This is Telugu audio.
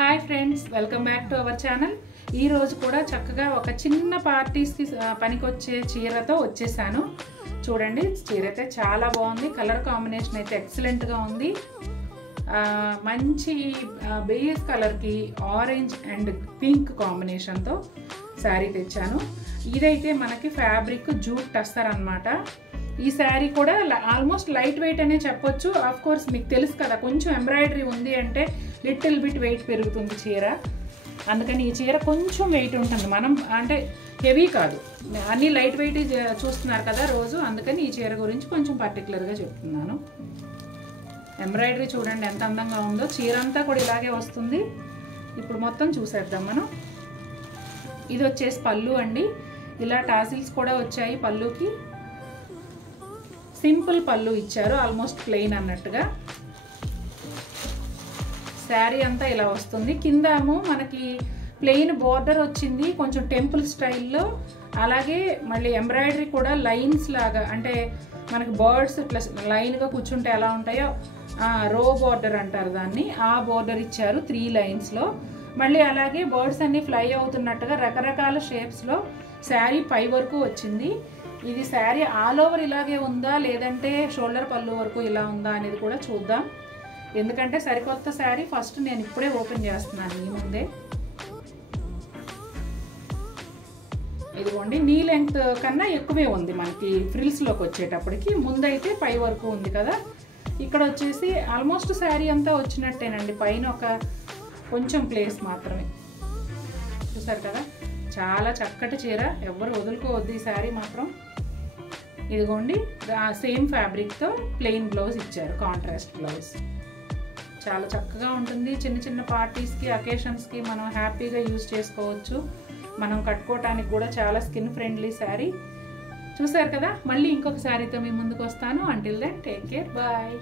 Hi friends, welcome back to our channel. ఈ రోజు కూడా చక్కగా ఒక చిన్న పార్టీస్కి పనికొచ్చే చీరతో వచ్చేసాను. చూడండి, చీర అయితే చాలా బాగుంది. కలర్ కాంబినేషన్ అయితే ఎక్సలెంట్గా ఉంది. మంచి బేస్ కలర్కి ఆరెంజ్ అండ్ పింక్ కాంబినేషన్తో శారీ తెచ్చాను. ఇదైతే మనకి ఫ్యాబ్రిక్ జూట్ టస్సర్ అన్నమాట. ఈ శారీ కూడా ఆల్మోస్ట్ లైట్ వెయిట్ అనే చెప్పొచ్చు. ఆఫ్ కోర్స్ మీకు తెలుసు కదా, కొంచెం ఎంబ్రాయిడరీ ఉంది అంటే లిటిల్ బిట్ వెయిట్ పెరుగుతుంది చీర. అందుకని ఈ చీర కొంచెం వెయిట్ ఉంటుంది. మనం అంటే హెవీ కాదు, అన్నీ లైట్ వెయిట్ చూస్తున్నారు కదా రోజు. అందుకని ఈ చీర గురించి కొంచెం పర్టికులర్గా చెప్తున్నాను. ఎంబ్రాయిడరీ చూడండి ఎంత అందంగా ఉందో. చీర అంతా కూడా ఇలాగే వస్తుంది. ఇప్పుడు మొత్తం చూసేద్దాం మనం. ఇది వచ్చేసి పళ్ళు అండి. ఇలా టాసిల్స్ కూడా వచ్చాయి పళ్ళుకి. సింపుల్ పళ్ళు ఇచ్చారు, ఆల్మోస్ట్ ప్లెయిన్ అన్నట్టుగా. శారీ అంతా ఇలా వస్తుంది. కిందేమో మనకి ప్లెయిన్ బోర్డర్ వచ్చింది, కొంచెం టెంపుల్ స్టైల్లో. అలాగే మళ్ళీ ఎంబ్రాయిడరీ కూడా లైన్స్ లాగా, అంటే మనకి బర్డ్స్ ప్లస్ లైన్గా కూర్చుంటే ఎలా ఉంటాయో రో బోర్డర్ అంటారు దాన్ని, ఆ బోర్డర్ ఇచ్చారు 3 లైన్స్లో. మళ్ళీ అలాగే బర్డ్స్ అన్నీ ఫ్లై అవుతున్నట్టుగా రకరకాల షేప్స్లో శారీ పై వరకు వచ్చింది. ఇది శారీ ఆల్ ఓవర్ ఇలాగే ఉందా లేదంటే షోల్డర్ పళ్ళు వరకు ఇలా ఉందా అనేది కూడా చూద్దాం. ఎందుకంటే సరికొత్త శారీ ఫస్ట్ నేను ఇప్పుడే ఓపెన్ చేస్తున్నాను మీ ముందే. ఇదిగోండి, నీ లెంగ్త్ కన్నా ఎక్కువే ఉంది మనకి ఫ్రిల్స్లోకి వచ్చేటప్పటికి. ముందైతే పై వరకు ఉంది కదా, ఇక్కడ వచ్చేసి ఆల్మోస్ట్ శారీ అంతా వచ్చినట్టేనండి. పైన ఒక కొంచెం ప్లేస్ మాత్రమే. చూసారు కదా, చాలా చక్కటి చీర, ఎవరు వదులుకోవద్దు ఈ శారీ మాత్రం. ఇదిగోండి, సేమ్ ఫ్యాబ్రిక్తో ప్లెయిన్ బ్లౌజ్ ఇచ్చారు, కాంట్రాస్ట్ బ్లౌజ్. చాలా చక్కగా ఉంటుంది. చిన్న చిన్న పార్టీస్కి, అకేషన్స్కి మనం హ్యాపీగా యూజ్ చేసుకోవచ్చు. మనం కట్టుకోవటానికి కూడా చాలా స్కిన్ ఫ్రెండ్లీ శారీ. చూసారు కదా, మళ్ళీ ఇంకొక శారీతో మీ ముందుకు వస్తాను. Until then take care, bye.